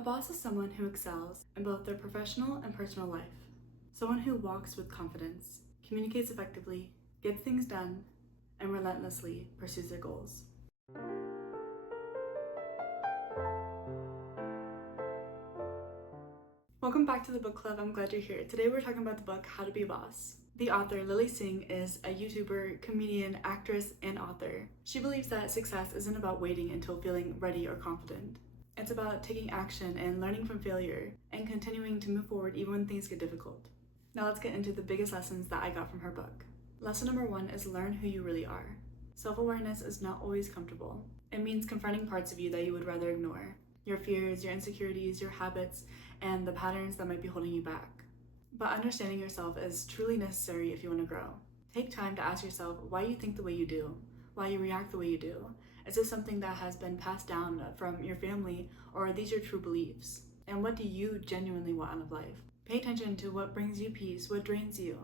A boss is someone who excels in both their professional and personal life. Someone who walks with confidence, communicates effectively, gets things done, and relentlessly pursues their goals. Welcome back to the book club. I'm glad you're here. Today we're talking about the book How to Be a Boss. The author, Lilly Singh, is a YouTuber, comedian, actress, and author. She believes that success isn't about waiting until feeling ready or confident. It's about taking action and learning from failure and continuing to move forward even when things get difficult. Now let's get into the biggest lessons that I got from her book. Lesson number 1 is learn who you really are. Self-awareness is not always comfortable. It means confronting parts of you that you would rather ignore. Your fears, your insecurities, your habits, and the patterns that might be holding you back. But understanding yourself is truly necessary if you want to grow. Take time to ask yourself why you think the way you do, why you react the way you do. Is this something that has been passed down from your family, or are these your true beliefs? And what do you genuinely want out of life? Pay attention to what brings you peace, what drains you,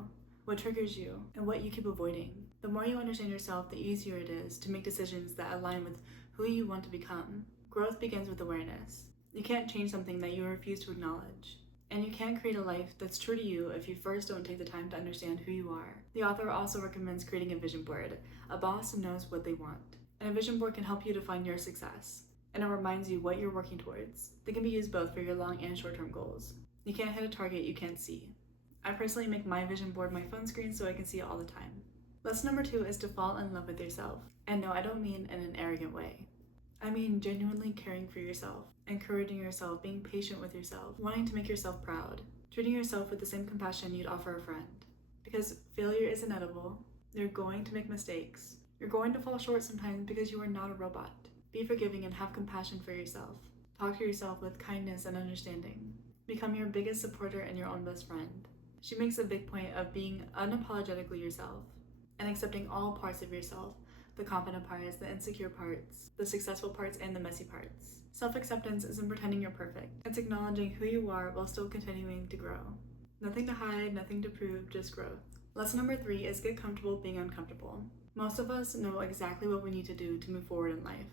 what triggers you, and what you keep avoiding. The more you understand yourself, the easier it is to make decisions that align with who you want to become. Growth begins with awareness. You can't change something that you refuse to acknowledge. And you can't create a life that's true to you if you first don't take the time to understand who you are. The author also recommends creating a vision board. A boss knows what they want. And a vision board can help you define your success. And it reminds you what you're working towards. They can be used both for your long and short-term goals. You can't hit a target you can't see. I personally make my vision board my phone screen so I can see it all the time. Lesson number 2 is to fall in love with yourself. And no, I don't mean in an arrogant way. I mean genuinely caring for yourself, encouraging yourself, being patient with yourself, wanting to make yourself proud, treating yourself with the same compassion you'd offer a friend. Because failure is inevitable. You're going to make mistakes. You're going to fall short sometimes because you are not a robot. Be forgiving and have compassion for yourself. Talk to yourself with kindness and understanding. Become your biggest supporter and your own best friend. She makes a big point of being unapologetically yourself and accepting all parts of yourself. The confident parts, the insecure parts, the successful parts, and the messy parts. Self-acceptance isn't pretending you're perfect. It's acknowledging who you are while still continuing to grow. Nothing to hide, nothing to prove, just growth. Lesson number 3 is get comfortable being uncomfortable. Most of us know exactly what we need to do to move forward in life.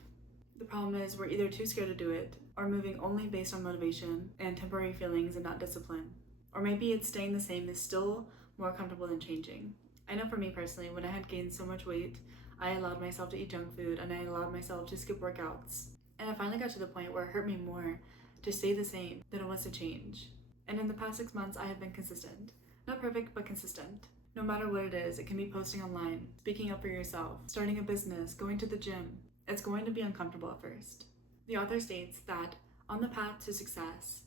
The problem is we're either too scared to do it, or moving only based on motivation and temporary feelings and not discipline. Or maybe it's staying the same is still more comfortable than changing. I know for me personally, when I had gained so much weight, I allowed myself to eat junk food and I allowed myself to skip workouts. And I finally got to the point where it hurt me more to stay the same than it was to change. And in the past 6 months, I have been consistent. Not perfect, but consistent. No matter what it is, it can be posting online, speaking up for yourself, starting a business, going to the gym. It's going to be uncomfortable at first. The author states that on the path to success,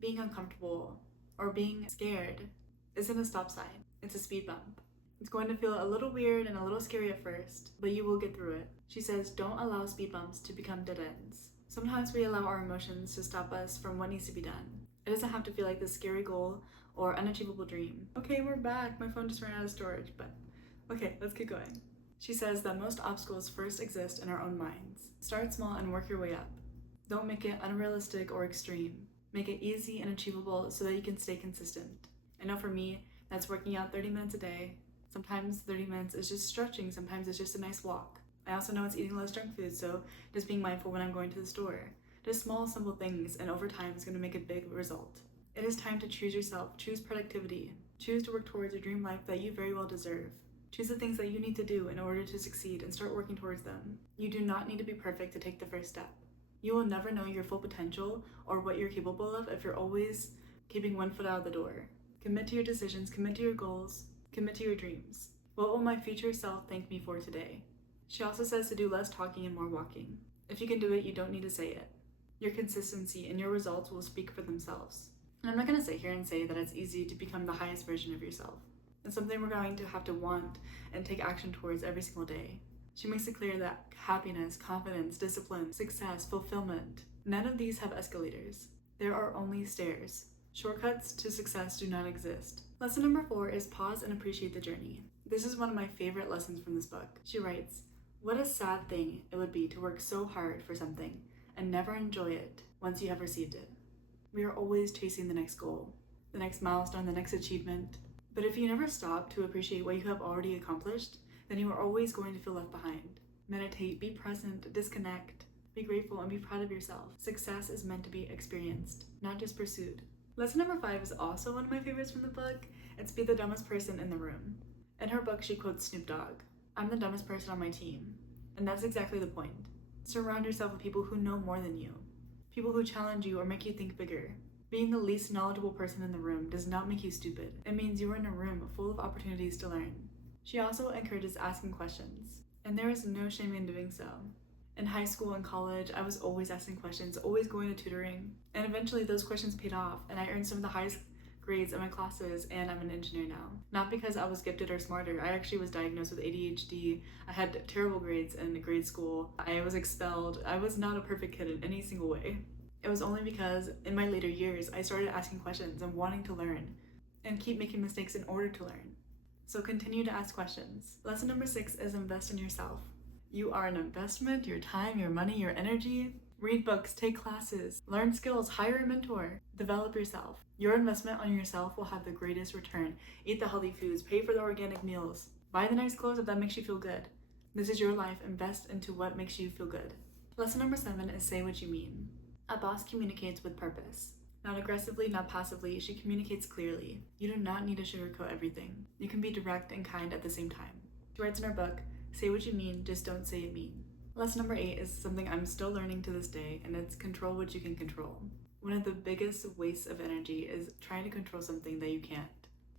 being uncomfortable or being scared isn't a stop sign, it's a speed bump. It's going to feel a little weird and a little scary at first, but you will get through it. She says, don't allow speed bumps to become dead ends. Sometimes we allow our emotions to stop us from what needs to be done. It doesn't have to feel like this scary goal or unachievable dream. Okay, we're back. My phone just ran out of storage, but okay, let's keep going. She says that most obstacles first exist in our own minds. Start small and work your way up. Don't make it unrealistic or extreme. Make it easy and achievable so that you can stay consistent. I know for me, that's working out 30 minutes a day. Sometimes 30 minutes is just stretching, sometimes it's just a nice walk. I also know it's eating less junk food, so just being mindful when I'm going to the store. Just small, simple things, and over time it's going to make a big result. It is time to choose yourself, choose productivity, choose to work towards a dream life that you very well deserve. Choose the things that you need to do in order to succeed and start working towards them. You do not need to be perfect to take the first step. You will never know your full potential or what you're capable of if you're always keeping one foot out of the door. Commit to your decisions, commit to your goals, commit to your dreams. What will my future self thank me for today? She also says to do less talking and more walking. If you can do it, you don't need to say it. Your consistency and your results will speak for themselves. And I'm not going to sit here and say that it's easy to become the highest version of yourself. It's something we're going to have to want and take action towards every single day. She makes it clear that happiness, confidence, discipline, success, fulfillment, none of these have escalators. There are only stairs. Shortcuts to success do not exist. Lesson number 4 is pause and appreciate the journey. This is one of my favorite lessons from this book. She writes, what a sad thing it would be to work so hard for something and never enjoy it once you have received it. We are always chasing the next goal, the next milestone, the next achievement. But if you never stop to appreciate what you have already accomplished, then you are always going to feel left behind. Meditate, be present, disconnect, Be grateful and be proud of yourself. Success is meant to be experienced, not just pursued. Lesson number 5 is also one of my favorites from the book. It's be the dumbest person in the room. In her book, she quotes Snoop Dogg. I'm the dumbest person on my team. And that's exactly the point. Surround yourself with people who know more than you. People who challenge you or make you think bigger. Being the least knowledgeable person in the room does not make you stupid. It means you are in a room full of opportunities to learn. She also encourages asking questions, and there is no shame in doing so. In high school and college, I was always asking questions, always going to tutoring, and eventually those questions paid off, and I earned some of the highest grades in my classes, and I'm an engineer now. Not because I was gifted or smarter. I actually was diagnosed with ADHD. I had terrible grades in grade school. I was expelled. I was not a perfect kid in any single way. It was only because in my later years, I started asking questions and wanting to learn and keep making mistakes in order to learn. So continue to ask questions. Lesson number 6 is invest in yourself. You are an investment, your time, your money, your energy. Read books, take classes, learn skills, hire a mentor, develop yourself. Your investment on yourself will have the greatest return. Eat the healthy foods, pay for the organic meals, buy the nice clothes if that makes you feel good. This is your life, invest into what makes you feel good. Lesson number 7 is say what you mean. A boss communicates with purpose. Not aggressively, not passively, she communicates clearly. You do not need to sugarcoat everything. You can be direct and kind at the same time. She writes in her book, say what you mean, just don't say it mean. Lesson number 8 is something I'm still learning to this day, and it's control what you can control. One of the biggest wastes of energy is trying to control something that you can't.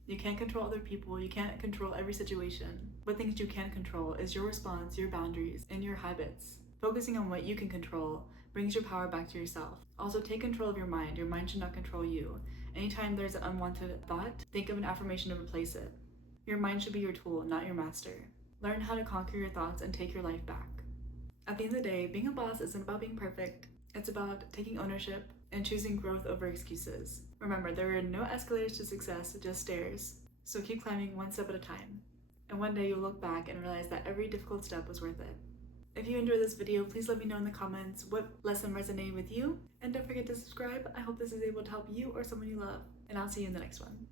You can't control other people, you can't control every situation. What things you can control is your response, your boundaries, and your habits. Focusing on what you can control brings your power back to yourself. Also, take control of your mind. Your mind should not control you. Anytime there's an unwanted thought, think of an affirmation to replace it. Your mind should be your tool, not your master. Learn how to conquer your thoughts and take your life back. At the end of the day, being a boss isn't about being perfect. It's about taking ownership and choosing growth over excuses. Remember, there are no escalators to success, just stairs. So keep climbing one step at a time. And one day you'll look back and realize that every difficult step was worth it. If you enjoyed this video, please let me know in the comments what lesson resonated with you. And don't forget to subscribe. I hope this is able to help you or someone you love. And I'll see you in the next one.